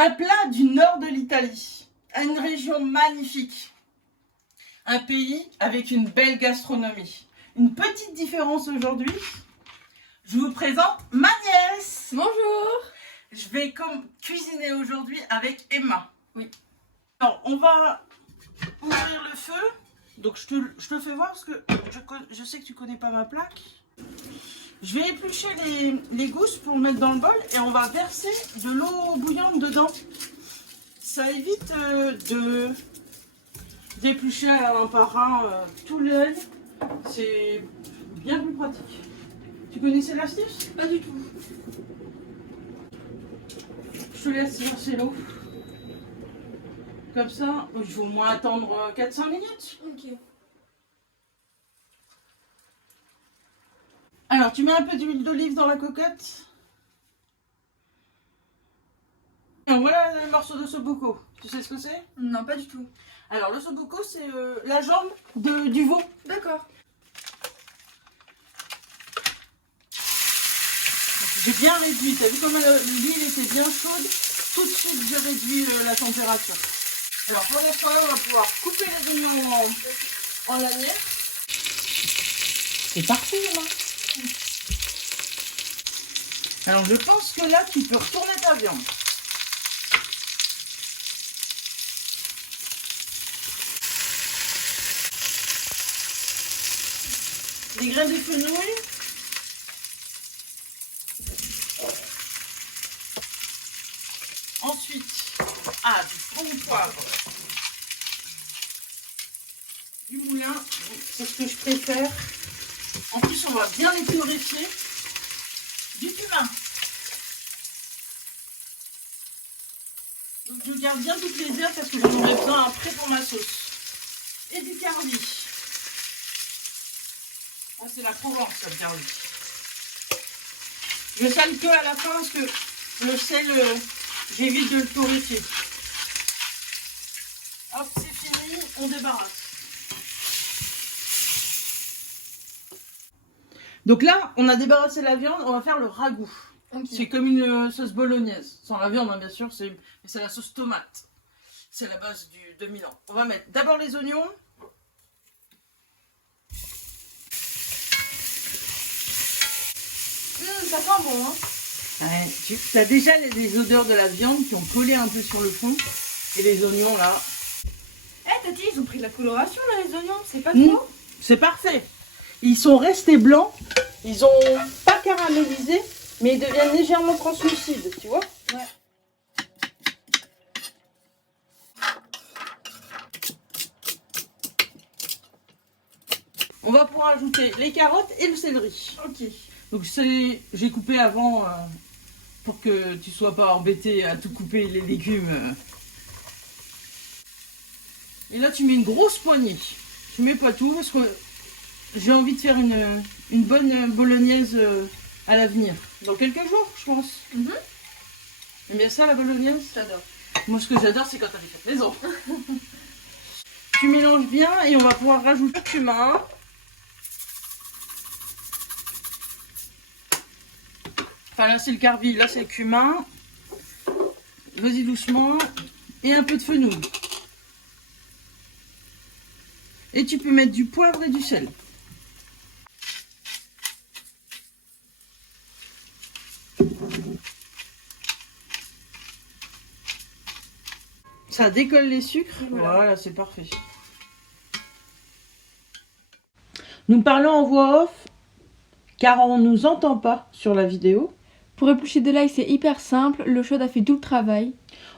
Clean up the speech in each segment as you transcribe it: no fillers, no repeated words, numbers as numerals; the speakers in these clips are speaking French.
Un plat du nord de l'Italie, une région magnifique, un pays avec une belle gastronomie. Une petite différence aujourd'hui, je vous présente ma nièce. Bonjour. Je vais cuisiner aujourd'hui avec Emma. Oui. Alors, on va ouvrir le feu. Donc, je te fais voir parce que je sais que tu connais pas ma plaque. Je vais éplucher les gousses pour le mettre dans le bol et on va verser de l'eau bouillante dedans. Ça évite d'éplucher un par un tout l'ail. C'est bien plus pratique. Tu connaissais l'astuce? Pas du tout. Je te laisse verser l'eau. Comme ça, il faut au moins attendre 4-5 minutes. Ok. Alors, tu mets un peu d'huile d'olive dans la cocotte. Et voilà le morceau de ossobuco. Tu sais ce que c'est? Non, pas du tout. Alors, l'ossobuco, c'est la jambe du veau. D'accord. J'ai bien réduit. T'as vu comment l'huile était bien chaude? Tout de suite, j'ai réduit la température. Alors, pour l'instant, on va pouvoir couper les oignons en lanières. C'est parfait, Emma. Alors, je pense que là, tu peux retourner ta viande. Des graines de fenouil. Ensuite, du bon poivre. Du moulin, c'est ce que je préfère. En plus, on va bien les torréfier. Du cumin. Donc, je garde bien toutes les herbes parce que j'en aurai besoin après pour ma sauce. Et du carvi. Ah, c'est la Provence, le carvi. Je sale que à la fin parce que le sel, j'évite de le torréfier. Hop, c'est fini, on débarrasse. Donc là, on a débarrassé la viande, on va faire le ragoût. Okay. C'est comme une sauce bolognaise. Sans la viande, hein, bien sûr, c'est la sauce tomate. C'est la base de Milan. On va mettre d'abord les oignons. Ça sent bon, hein. Ouais, tu as déjà les odeurs de la viande qui ont collé un peu sur le fond. Et les oignons, là. Tati, ils ont pris de la coloration, là, les oignons. C'est pas trop C'est parfait. Ils sont restés blancs. Ils ont pas caramélisé, mais ils deviennent légèrement translucides, tu vois? Ouais. On va pouvoir ajouter les carottes et le céleri. Ok. Donc j'ai coupé avant pour que tu sois pas embêté à tout couper les légumes. Et là tu mets une grosse poignée. Tu mets pas tout parce que j'ai envie de faire une bonne bolognaise à l'avenir. Dans quelques jours, je pense. J'aime bien ça, la bolognaise? J'adore. Moi, ce que j'adore, c'est quand t'as fait cette maison. Tu mélanges bien et on va pouvoir rajouter le cumin. Enfin, là, c'est le carvi, là, c'est le cumin. Vas-y doucement. Et un peu de fenouil. Et tu peux mettre du poivre et du sel. Ça décolle les sucres. Voilà, c'est parfait. Nous parlons en voix off car on ne nous entend pas sur la vidéo. Pour éplucher de l'ail, c'est hyper simple. L'eau chaude a fait tout le travail.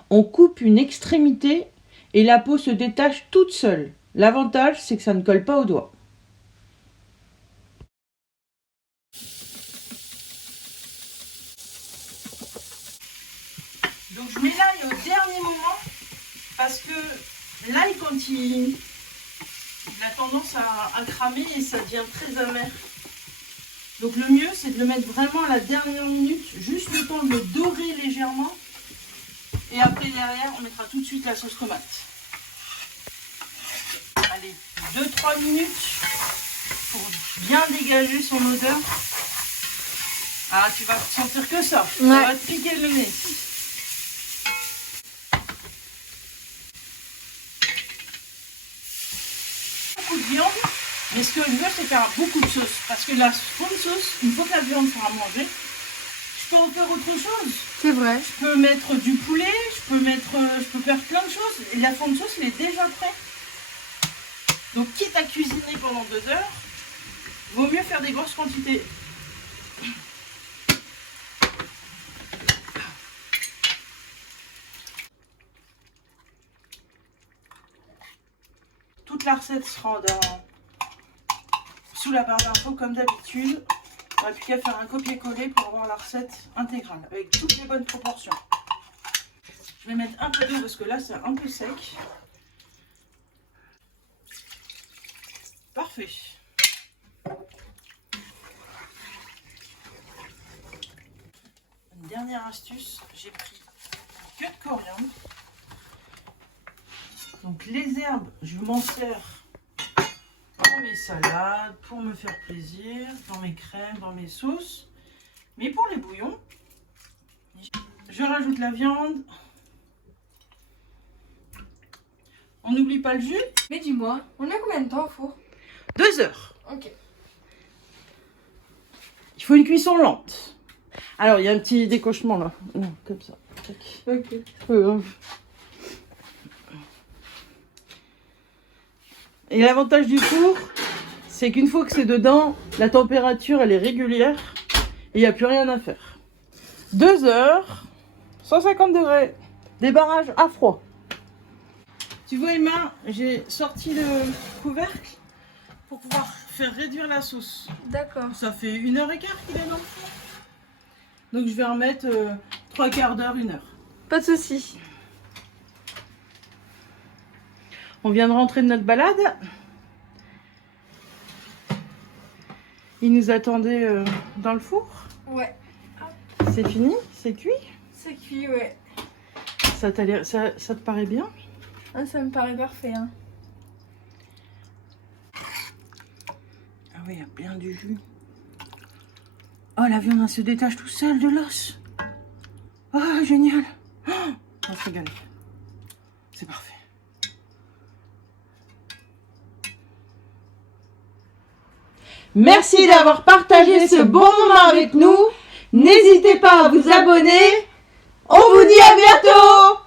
On coupe une extrémité et la peau se détache toute seule. L'avantage, c'est que ça ne colle pas aux doigts. Donc je mets l'ail au dernier moment parce que l'ail, quand il a tendance à cramer et ça devient très amer. Donc le mieux, c'est de le mettre vraiment à la dernière minute, juste le temps de le dorer légèrement. Et après, derrière, on mettra tout de suite la sauce tomate. Allez, 2-3 minutes pour bien dégager son odeur. Ah, tu vas sentir que ça. Ouais. Ça va te piquer le nez. Mais ce que je veux, c'est faire beaucoup de sauce. Parce que la fondue sauce, une fois que la viande sera mangée, je peux en faire autre chose. C'est vrai. Je peux mettre du poulet, je peux faire plein de choses. Et la fondue sauce, elle est déjà prête. Donc, quitte à cuisiner pendant 2 heures, vaut mieux faire des grosses quantités. Toute la recette sera sous la barre d'infos comme d'habitude. On n'a plus qu'à faire un copier-coller pour avoir la recette intégrale avec toutes les bonnes proportions. Je vais mettre un peu d'eau parce que là c'est un peu sec. Parfait. Une dernière astuce, j'ai pris une queue de coriandre. Donc les herbes, je m'en sers pour mes salades, pour me faire plaisir, dans mes crèmes, dans mes sauces. Mais pour les bouillons, je rajoute la viande. On n'oublie pas le jus. Mais dis-moi, on a combien de temps au four? 2 heures. Ok. Il faut une cuisson lente. Alors, il y a un petit décochement là. Non, comme ça. Tac. Ok. Et l'avantage du four, c'est qu'une fois que c'est dedans, la température elle est régulière et il n'y a plus rien à faire. 2 heures, 150 degrés, débarrage à froid. Tu vois Emma, j'ai sorti le couvercle pour pouvoir faire réduire la sauce. D'accord. Ça fait 1h15 qu'il est dans le four. Donc je vais en mettre 3/4 d'heure, 1 heure. Pas de soucis. On vient de rentrer de notre balade. Il nous attendait dans le four. Ouais. C'est fini, c'est cuit. C'est cuit, ouais. Ça te paraît bien? Ah, ça me paraît parfait, hein. Ah oui, il y a plein du jus. Oh, la viande elle se détache tout seul de l'os. Oh, génial. Oh, on va se régaler. C'est parfait. Merci d'avoir partagé ce bon moment avec nous. N'hésitez pas à vous abonner. On vous dit à bientôt!